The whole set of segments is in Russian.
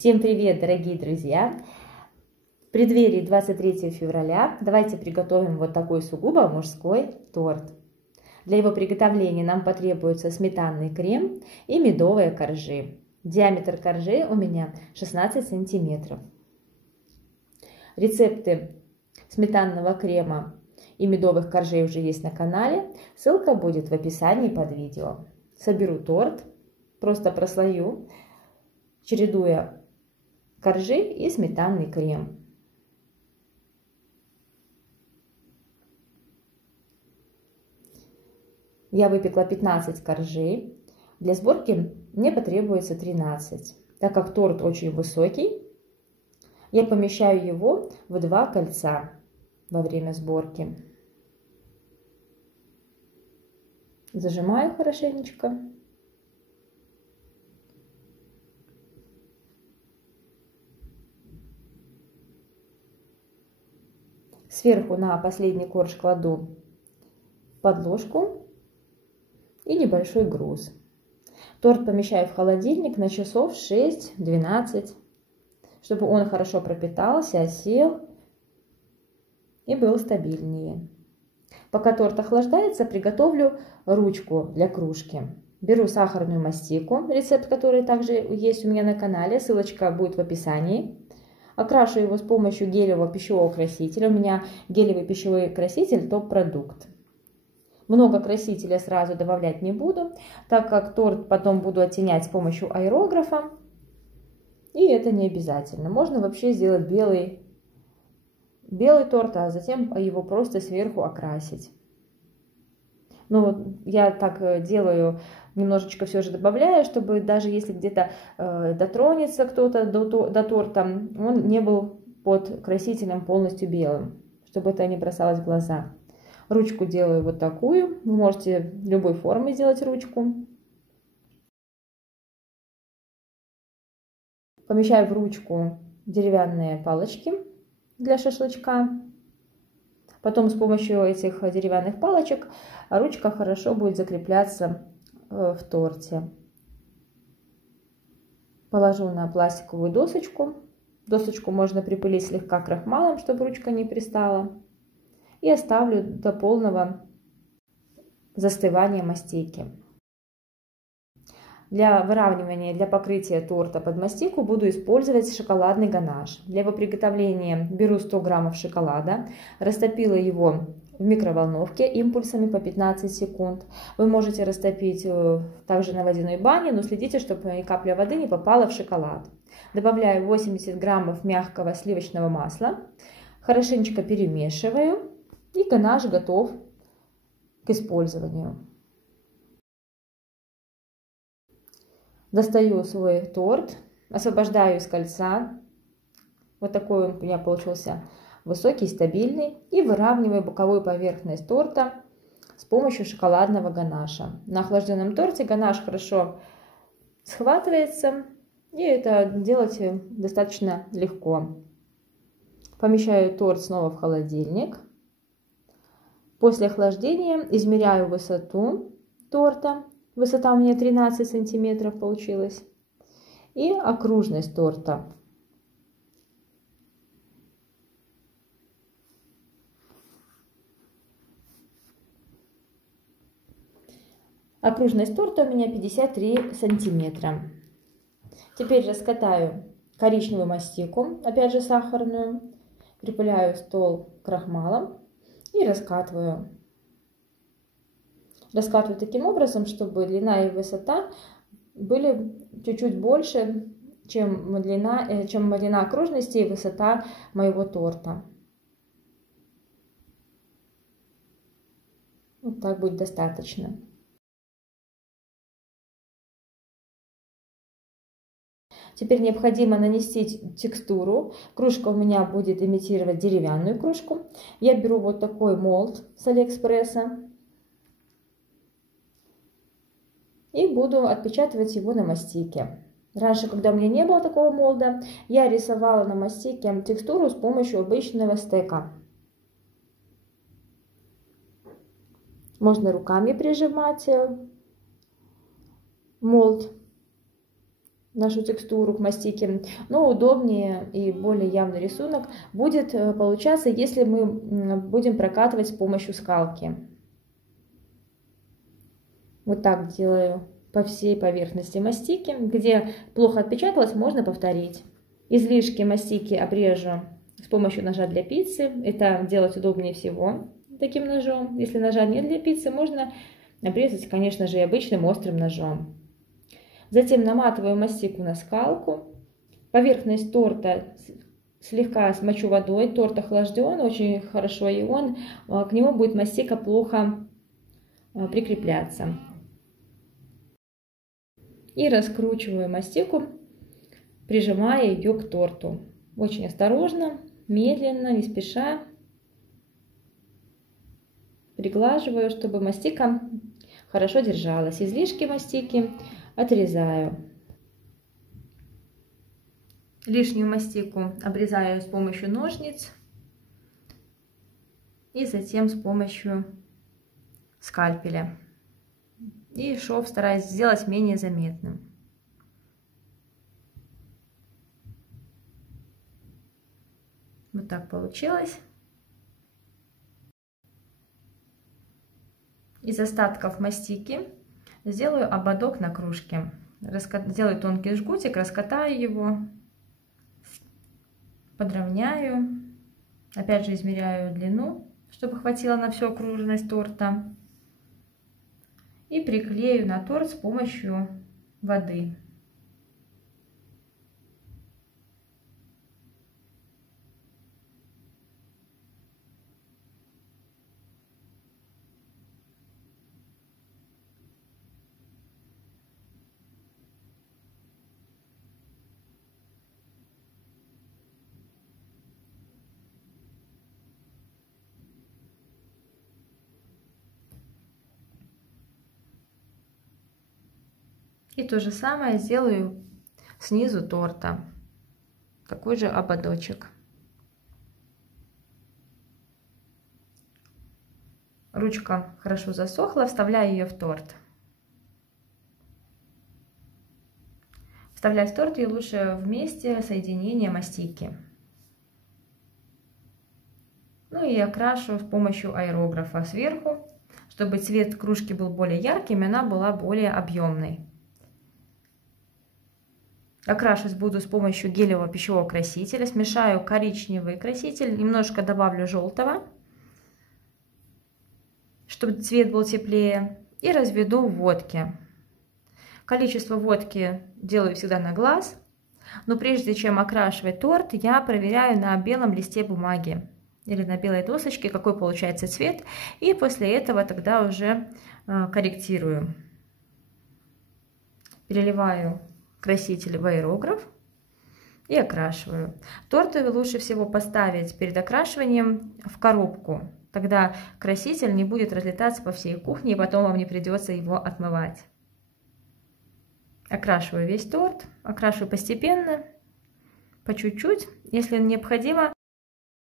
Всем привет, дорогие друзья! В преддверии 23 февраля давайте приготовим вот такой сугубо мужской торт. Для его приготовления нам потребуется сметанный крем и медовые коржи. Диаметр коржей у меня 16 сантиметров. Рецепты сметанного крема и медовых коржей уже есть на канале. Ссылка будет в описании под видео. Соберу торт, просто прослою, чередуя коржи и сметанный крем. Я выпекла 15 коржей. Для сборки мне потребуется 13. Так как торт очень высокий, я помещаю его в 2 кольца во время сборки. Зажимаю хорошенечко. Сверху на последний корж кладу подложку и небольшой груз. Торт помещаю в холодильник на часов 6-12, чтобы он хорошо пропитался, осел и был стабильнее. Пока торт охлаждается, приготовлю ручку для кружки. Беру сахарную мастику, рецепт который также есть у меня на канале, ссылочка будет в описании. Окрашу его с помощью гелевого пищевого красителя. У меня гелевый пищевой краситель топ-продукт. Много красителя сразу добавлять не буду, так как торт потом буду оттенять с помощью аэрографа. И это не обязательно. Можно вообще сделать белый торт, а затем его просто сверху окрасить. Ну, я так делаю, немножечко все же добавляю, чтобы даже если где-то дотронется кто-то до торта, он не был под красителем полностью белым, чтобы это не бросалось в глаза. Ручку делаю вот такую. Вы можете любой формы сделать ручку. Помещаю в ручку деревянные палочки для шашлычка. Потом с помощью этих деревянных палочек ручка хорошо будет закрепляться в торте. Положу на пластиковую досочку. Досочку можно припылить слегка крахмалом, чтобы ручка не пристала. И оставлю до полного застывания мастики. Для выравнивания, для покрытия торта под мастику буду использовать шоколадный ганаш. Для его приготовления беру 100 граммов шоколада, растопила его в микроволновке импульсами по 15 секунд. Вы можете растопить также на водяной бане, но следите, чтобы ни капля воды не попала в шоколад. Добавляю 80 граммов мягкого сливочного масла, хорошенечко перемешиваю, и ганаш готов к использованию. Достаю свой торт, освобождаю из кольца. Вот такой он у меня получился высокий, стабильный. И выравниваю боковую поверхность торта с помощью шоколадного ганаша. На охлажденном торте ганаш хорошо схватывается, и это делать достаточно легко. Помещаю торт снова в холодильник. После охлаждения измеряю высоту торта. Высота у меня 13 сантиметров получилась. И окружность торта. Окружность торта у меня 53 сантиметра. Теперь раскатаю коричневую мастику, опять же сахарную. Припыляю стол крахмалом и раскатываю. Раскатываю таким образом, чтобы длина и высота были чуть-чуть больше, чем длина окружности и высота моего торта. Вот так будет достаточно. Теперь необходимо нанести текстуру. Кружка у меня будет имитировать деревянную кружку. Я беру вот такой молд с Алиэкспресса. И буду отпечатывать его на мастике. Раньше, когда у меня не было такого молда, я рисовала на мастике текстуру с помощью обычного стека. Можно руками прижимать молд нашу текстуру к мастике, но удобнее и более явный рисунок будет получаться, если мы будем прокатывать с помощью скалки. Вот так делаю по всей поверхности мастики. Где плохо отпечаталось, можно повторить. Излишки мастики обрежу с помощью ножа для пиццы. Это делать удобнее всего таким ножом. Если ножа нет для пиццы, можно обрезать, конечно же, и обычным острым ножом. Затем наматываю мастику на скалку. Поверхность торта слегка смочу водой. Торт охлажден очень хорошо, и к нему будет мастика плохо прикрепляться. И раскручиваю мастику, прижимая ее к торту. Очень осторожно, медленно, не спеша. Приглаживаю, чтобы мастика хорошо держалась. Излишки мастики отрезаю. Лишнюю мастику обрезаю с помощью ножниц и затем с помощью скальпеля. И шов стараюсь сделать менее заметным. Вот так получилось. Из остатков мастики сделаю ободок на кружке. Сделаю тонкий жгутик, раскатаю его, подровняю. Опять же измеряю длину, чтобы хватило на всю окружность торта. И приклею на торт с помощью воды. И то же самое сделаю снизу торта. Такой же ободочек. Ручка хорошо засохла, вставляю ее в торт. Вставлять в торт ее лучше вместе соединения мастики. Ну и окрашу с помощью аэрографа сверху, чтобы цвет кружки был более ярким и она была более объемной. Окрашивать буду с помощью гелевого пищевого красителя. Смешаю коричневый краситель, немножко добавлю желтого, чтобы цвет был теплее, и разведу в водке. Количество водки делаю всегда на глаз, но прежде чем окрашивать торт, я проверяю на белом листе бумаги или на белой досочке, какой получается цвет, и после этого тогда уже корректирую. Переливаю краситель в аэрограф и окрашиваю. Торты лучше всего поставить перед окрашиванием в коробку. Тогда краситель не будет разлетаться по всей кухне, и потом вам не придется его отмывать. Окрашиваю весь торт, окрашиваю постепенно, по чуть-чуть. Если необходимо,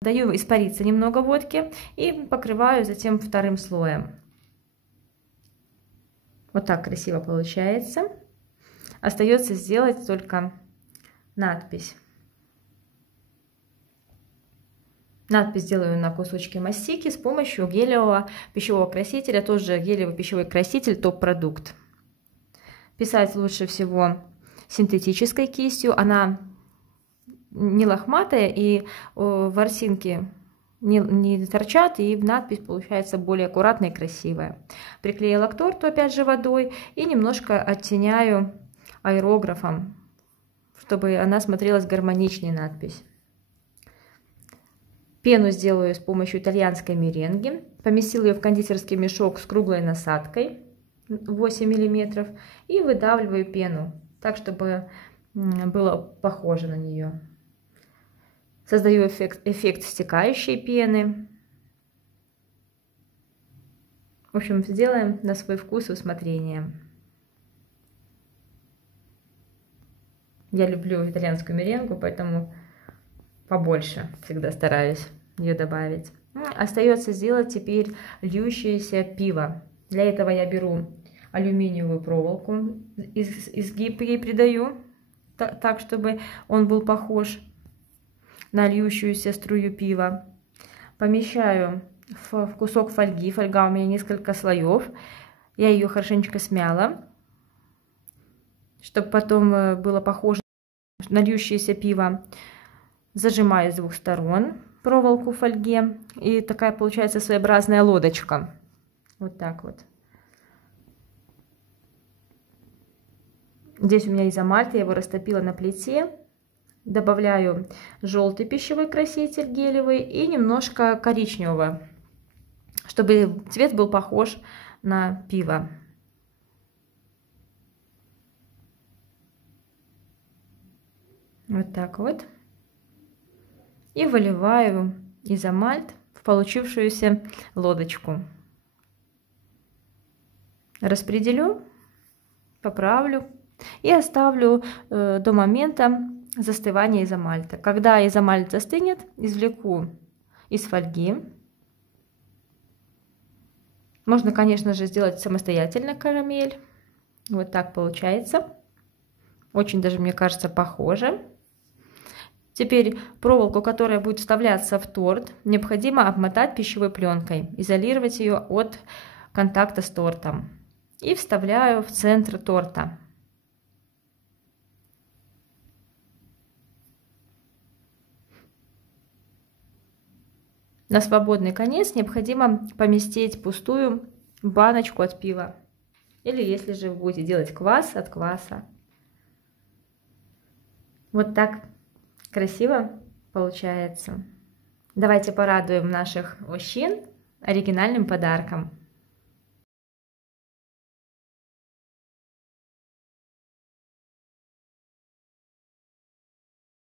даю испариться немного водки и покрываю затем вторым слоем. Вот так красиво получается. Остается сделать только надпись. Надпись делаю на кусочке мастики с помощью гелевого пищевого красителя. Тоже гелевый пищевой краситель топ-продукт. Писать лучше всего синтетической кистью. Она не лохматая и ворсинки не торчат, и надпись получается более аккуратная и красивая. Приклеила к торту опять же водой и немножко оттеняю аэрографом, чтобы она смотрелась гармоничнее, надпись. Пену сделаю с помощью итальянской меренги. Поместила ее в кондитерский мешок с круглой насадкой 8 мм и выдавливаю пену, так чтобы было похоже на нее. Создаю эффект стекающей пены. В общем, сделаем на свой вкус и усмотрение. Я люблю итальянскую меренгу, поэтому побольше всегда стараюсь ее добавить. Остается сделать теперь льющееся пиво. Для этого я беру алюминиевую проволоку, изгиб ей придаю, так, чтобы он был похож на льющуюся струю пива. Помещаю в кусок фольги. Фольга у меня несколько слоев. Я ее хорошенечко смяла, чтобы потом было похоже на льющееся пиво. Зажимаю с двух сторон проволоку в фольге. И такая получается своеобразная лодочка. Вот так вот. Здесь у меня изомальт, я его растопила на плите. Добавляю желтый пищевой краситель гелевый и немножко коричневого, чтобы цвет был похож на пиво. Вот так вот. И выливаю изомальт в получившуюся лодочку. Распределю, поправлю и оставлю до момента застывания изомальта. Когда изомальт застынет, извлеку из фольги. Можно, конечно же, сделать самостоятельно карамель. Вот так получается. Очень даже, мне кажется, похоже. Теперь проволоку, которая будет вставляться в торт, необходимо обмотать пищевой пленкой, изолировать ее от контакта с тортом. И вставляю в центр торта. На свободный конец необходимо поместить пустую баночку от пива. Или если же вы будете делать квас, от кваса. Вот так красиво получается. Давайте порадуем наших мужчин оригинальным подарком.